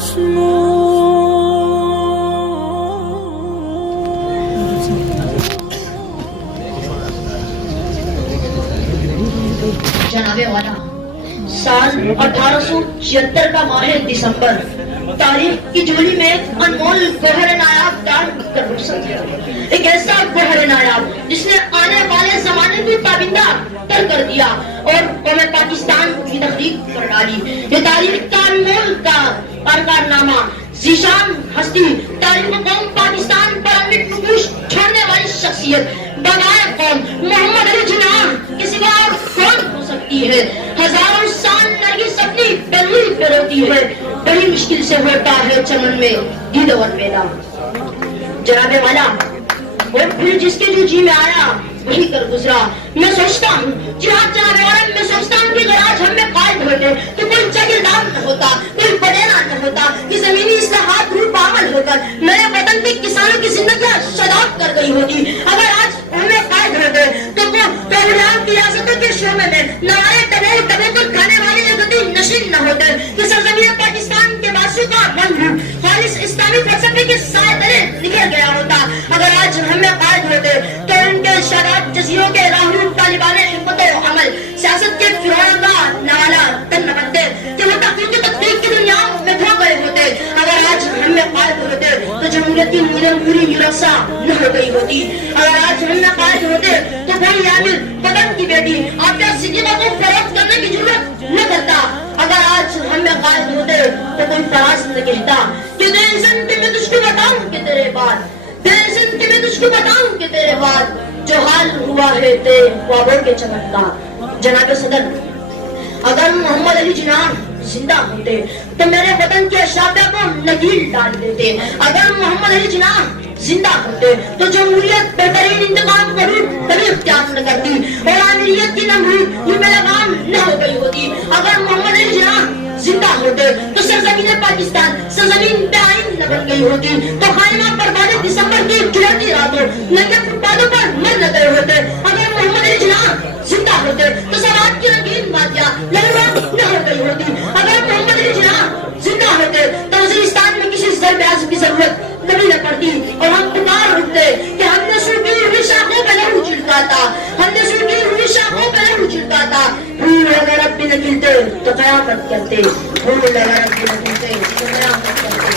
जनाबे वाला साल 1876 का माह दिसंबर, तारीख की झोली में अनमोल गौहर नायाब डाल कर रोशन किया। एक ऐसा गौहर नायाब जिसने आने वाले जमाने की पाबिंदा तर कर दिया और कौम पाकिस्तान की तखलीक कर डाली। ये तारीख का अनमोल का कारनामा, जीशान हस्ती, तारीख कौम पाकिस्तान पर अमिट नक्श छोड़ने वाली शख्सियत, बगाए कौम मोहम्मद अली जिन्ना किसी और कौन हो सकती है। हजारों साल नरगिस अपनी बेरुई पे रोती है, बड़ी मुश्किल से होता है चमन में दीद और पैदा। जनाबे वाला और फिर जिसके जो जी में आया वही कर गुजरा। मैं सोचता हूँ जिहाद जनाबे वाला, मैं सोचता हूँ कि अगर आज हम में कायद होते तो कोई जागीरदार न होता, कोई बडेरा न होता कि जमीनी इस्लाहात रूप पागल होकर मेरे वतन के किसानों की जिंदगी शदाब कर गई होती। अगर आज हमें कायद होते तो वो प्रोग्राम की रियासतों के शोबे में नारे तबे तबे को खाने वाले यहूदी नशीन न होते कि सरजमीन पाकिस्तान के वासियों का मन खालिस इस्लामी फलसफे के साए तले निकल गया होता। अगर आज हमें कायद होते तो उनके शराब जजीरों के राहनुम तालिबान हिम्मत अमल सियासत के फिरौना नाला तन न बनते कि वो तकनीक की दुनिया में खो गए होते। अगर आज हमें कायद होते तो जमहूरियत की पूरी निराशा न हो गई होती। अगर आज हमें कायद होते तो कोई आदिल बदन की बेटी आपके सिद्दीक़ा को फरोख्त करने की जरूरत न करता। अगर आज हमें कायद होते तो कोई फराज न कहता कि तेरे जिंदगी में तुझको बताऊं कि तेरे बाद, तेरे जिंदगी में तुझको बताऊं कि तेरे बाद जो हाल हुआ है तेरे ख्वाबों के चमत्कार। जनाब सदर, अगर मोहम्मद अली जिन्ना जिंदा होते तो मेरे वतन के अशराफिया को नगील डाल देते। अगर मोहम्मद अली जिन्ना जिंदा होते तो जमहूरियत बेहतरीन इंतकाम कभी इख्तियार न करती और आमिरियत की नमरूद यूं में लगाम न हो गई होती। अगर मोहम्मद अली जिन्ना जिंदा होते तो सरजमीन पाकिस्तान सरजमीन पे आइन न बन गई होती। तो खाइमा पर 12 दिसंबर की चुड़ती रातों नंगे फुटपाथों पर मर न गए होते। अगर मोहम्मद अली जिन्ना जिंदा होते तो सरात की रंगीन वादियां लहरान न हो गई होती। अगर मोहम्मद अली जिन्ना जिंदा होते तो वजीरिस्तान में किसी ज़रब-ए-आज़म की जरूरत कभी न पड़ती और हम पुकार उठते कि हमने सूखी हुई शाखों पे लहू छिड़काता, हमने सूखी हुई शाखों पे लहू छिड़काता। फूल अगर अब भी न खिलते तो कयामत करते, फूल अगर अब भी न खिलते तो कयामत करते।